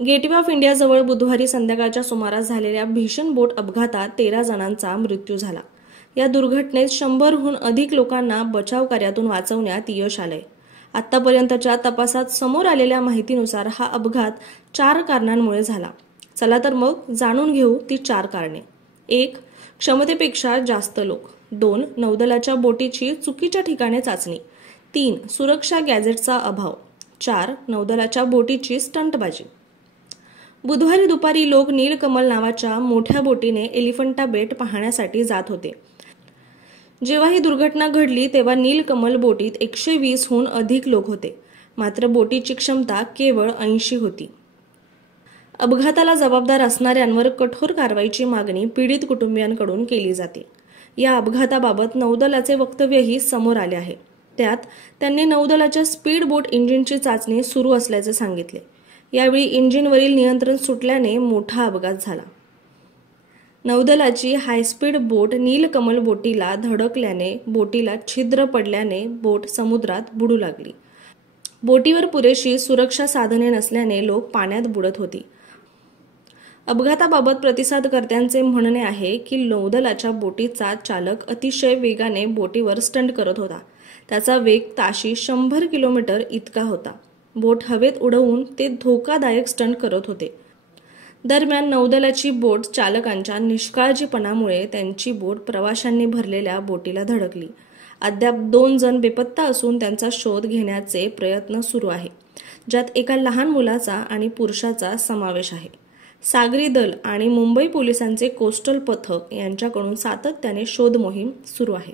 Gateway of इंडियाजवळ बुधवारी संध्याकाळच्या सुमारास झालेल्या भीषण बोट अपघातात 13 जणांचा मृत्यू झाला। या दुर्घटनेत 100हून अधिक लोकांना बचाव कार्यातून वाचवण्यात यश आलंय। आतापर्यंतच्या तपासात समोर आलेल्या माहितीनुसार हा अपघात 4 कारणांमुळे झाला। चला तर मग जाणून घेऊ ती 4 कारणे। 1. क्षमतेपेक्षा जास्त लोक। 2. नौदलाच्या बोटीची चुकीच्या ठिकाणी चाचणी। 3. सुरक्षा गॅजेटचा अभाव। 4. नौदलाच्या बोटीची स्टंटबाजी। बुधवारी दुपारी लोक नीलकमल नावाच्या मोठ्या बोटीने एलिफंटा बेट पाहण्यासाठी जात होते। जेव्हा ही दुर्घटना घडली तेव्हा नीलकमल बोटीत 120हून अधिक लोक होते, मात्र बोटीची क्षमता केवळ 80 होती। अपघाताला जबाबदार असणाऱ्यांवर कठोर कारवाईची मागणी पीडित कुटुंबियांकडून केली जाते। या अपघाताबाबत नौदलाचे वक्तव्यही समोर आले आहे। त्यात त्यांनी नौदलाच्या स्पीड बोट इंजिनची चाचणी सुरू असल्याचे सांगितले। यावेळी इंजिनवरील नियंत्रण सुटल्याने मोठा अपघात झाला। नौदलाची हायस्पीड बोट नीलकमल बोटीला धडकल्याने बोटीला छिद्र पडल्याने बोट समुद्रात बुडू लागली। बोटीवर पुरेशी सुरक्षा साधने नसल्याने लोक पाण्यात बुडत होती। अपघाताबाबत प्रतिसादकर्त्यांचे म्हणणे आहे की नौदलाच्या बोटीचा चालक अतिशय वेगाने बोटीवर स्टंट करत होता। त्याचा वेग ताशी 100 किलोमीटर इतका होता। बोट हवेत उडवून ते धोकादायक स्टंट करत होते। दरम्यान नौदलाची बोट चालकांच्या निष्काळजीपणामुळे त्यांची बोट प्रवाशांनी भरलेल्या बोटीला धडकली। अद्याप 2 जण बेपत्ता असून त्यांचा शोध घेण्याचे प्रयत्न सुरू आहे, ज्यात एका लहान मुलाचा आणि पुरुषाचा समावेश आहे। सागरी दल आणि मुंबई पोलिसांचे कोस्टल पथक यांच्याकडून सातत्याने शोध मोहीम सुरू आहे।